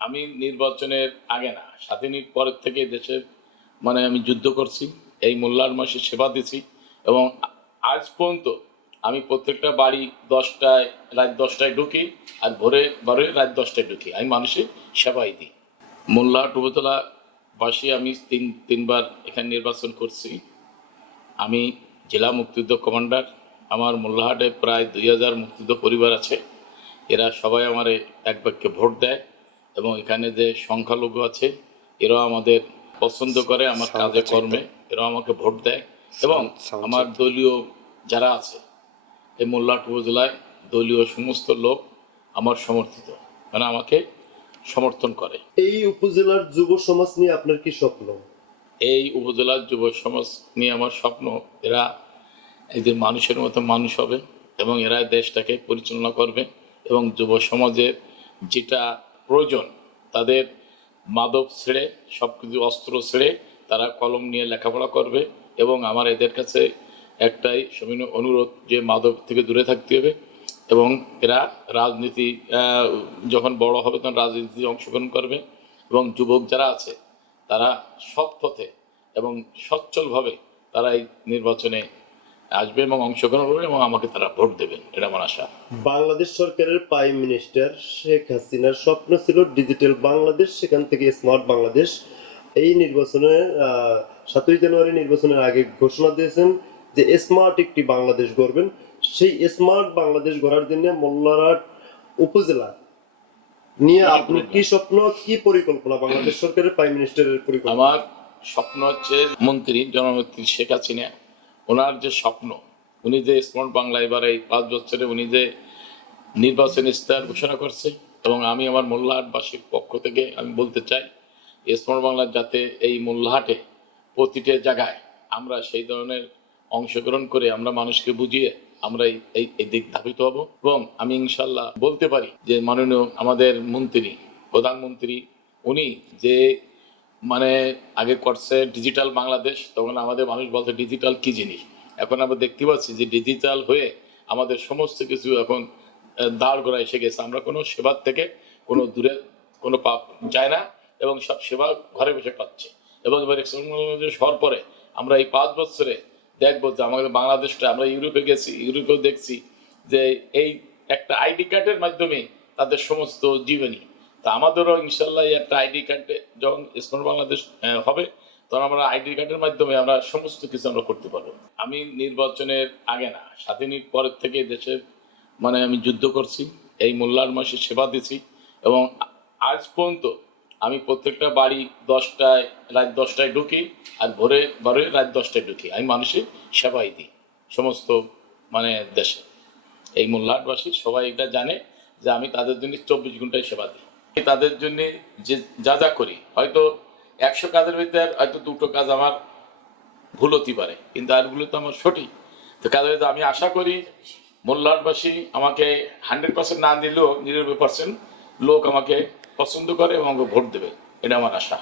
আমি নির্বাচনের আগে না, স্বাধীনের পরের থেকে দেশের মানে আমি যুদ্ধ করছি, এই মোল্লার মাসে সেবা দিছি এবং আজ পর্যন্ত আমি প্রত্যেকটা বাড়ি দশটায়, রাত দশটায় ঢুকি আর ভোরে ভোরে রাত দশটায় ঢুকি। আমি মানুষের সেবাই দিই। মোল্লাহাট উপজেলা বাসী আমি তিন, তিনবার এখানে নির্বাচন করছি। আমি জেলা মুক্তিযুদ্ধ কমান্ডার, আমার মোল্লাহাটে প্রায় দুই হাজার মুক্তিযুদ্ধ পরিবার আছে। এরা সবাই আমারে এক বাক্যে ভোট দেয়। এবং এখানে যে সংখ্যালঘু আছে এরাও আমাদের পছন্দ করে আমার কাজে কর্মে। এরাও আমাকে ভোট দেয় এবং আমার দলীয় যারা আছে এই মোল্লাহাট উপজেলায় দলীয় সমস্ত লোক আমার সমর্থিত মানে আমাকে সমর্থন করে। এই উপজেলার যুব সমাজ নিয়ে আপনার কি স্বপ্ন? এই উপজেলার যুব সমাজ নিয়ে আমার স্বপ্ন এরা এদের মানুষের মতো মানুষ হবে এবং এরা দেশটাকে পরিচালনা করবে এবং যুব সমাজের যেটা প্রয়োজন, তাদের মাদক ছেড়ে সব কিছু অস্ত্র ছেড়ে তারা কলম নিয়ে লেখাপড়া করবে এবং আমার এদের কাছে একটাই সমিন অনুরোধ যে মাদক থেকে দূরে থাকতে হবে এবং এরা রাজনীতি যখন বড় হবে তখন রাজনীতিতে অংশগ্রহণ করবে এবং যুবক যারা আছে তারা সৎ পথে এবং সচ্ছলভাবে তারা এই নির্বাচনে আসবে এবং অংশগ্রহণ করবে এবং আমাকে তারা ভোট দেবে এটা আমার আশা। বাংলাদেশ সরকারের প্রাইম মিনিস্টার শেখ হাসিনার স্বপ্ন ছিল ডিজিটাল বাংলাদেশ সেখান থেকে স্মার্ট বাংলাদেশ। এই নির্বাচনে সাতই জানুয়ারি নির্বাচনের আগে ঘোষণা দিয়েছেন যে স্মার্ট একটি বাংলাদেশ গড়বেন। সেই স্মার্ট বাংলাদেশ গড়ার জন্য মোল্লারহাট উপজেলা নিয়ে আপনি কি স্বপ্ন কি পরিকল্পনা বাংলাদেশ সরকারের প্রাইম মিনিস্টারের পরিকল্পনা? আমার স্বপ্ন হচ্ছে মন্ত্রী জননেত্রী শেখ হাসিনা ওনার যে স্বপ্ন, উনি যে স্মার্ট বাংলা এবার এই পাঁচ বছরে উনি যে নির্বাচন ইস্তাহার ঘোষণা করছে এবং আমি আমার মোল্লাহাটবাসীর পক্ষ থেকে আমি বলতে চাই স্মার্ট বাংলার যাতে এই মোল্লাহাটে প্রতিটা জায়গায় আমরা সেই ধরনের অংশগ্রহণ করে আমরা মানুষকে বুঝিয়ে আমরা এই- দিক ধাবিত হব এবং আমি ইনশাল্লাহ বলতে পারি যে মাননীয় আমাদের মন্ত্রী, প্রধানমন্ত্রী, উনি যে মানে আগে করছে ডিজিটাল বাংলাদেশ, তখন আমাদের মানুষ বলছে ডিজিটাল কি জিনিস? এখন আমরা দেখতে পাচ্ছি যে ডিজিটাল হয়ে আমাদের সমস্ত কিছু এখন দাঁড় করা এসে গেছে। আমরা কোনো সেবার থেকে কোনো দূরে কোনো পাপ যায় না এবং সব সেবা ঘরে বসে পাচ্ছে। এবং এবার হওয়ার পরে আমরা এই পাঁচ বছরে দেখব যে আমাদের বাংলাদেশটা, আমরা ইউরোপে গেছি, ইউরোপেও দেখছি যে এই একটা আইডি কার্ডের মাধ্যমে তাদের সমস্ত জীবনী তা আমাদেরও ইনশাল্লাহ একটা আইডি কার্ডে যখন স্মার্ট বাংলাদেশ হবে, তখন আমরা আইডি কার্ডের মাধ্যমে আমরা সমস্ত কিছু আমরা করতে পারব। আমি নির্বাচনের আগে না স্বাধীনের পরের থেকে দেশের মানে আমি যুদ্ধ করছি, এই মোল্লার মাসে সেবা দিছি এবং আজ পর্যন্ত আমি প্রত্যেকটা বাড়ি দশটায়, রাত দশটায় ঢুকি আর ভোরে ভোরে রাত দশটায় ঢুকি। আমি মানুষের সেবাই দিই সমস্ত মানে দেশে। এই মোল্লাহাটবাসী সবাই এটা জানে যে আমি তাদের জন্য চব্বিশ ঘন্টায় সেবা দিই। তাদের জন্য যে যা যা করি, হয়তো একশো কাজের ভিতরে হয়তো দুটো কাজ আমার ভুল হতে পারে, কিন্তু আরগুলো তো আমার সঠিক। তো কাজের আমি আশা করি মোল্লাহবাসী আমাকে হান্ড্রেড পার্সেন্ট না দিলেও নিরানব্বই পার্সেন্ট লোক আমাকে পছন্দ করে এবং আমাকে ভোট দেবে, এটা আমার আশা।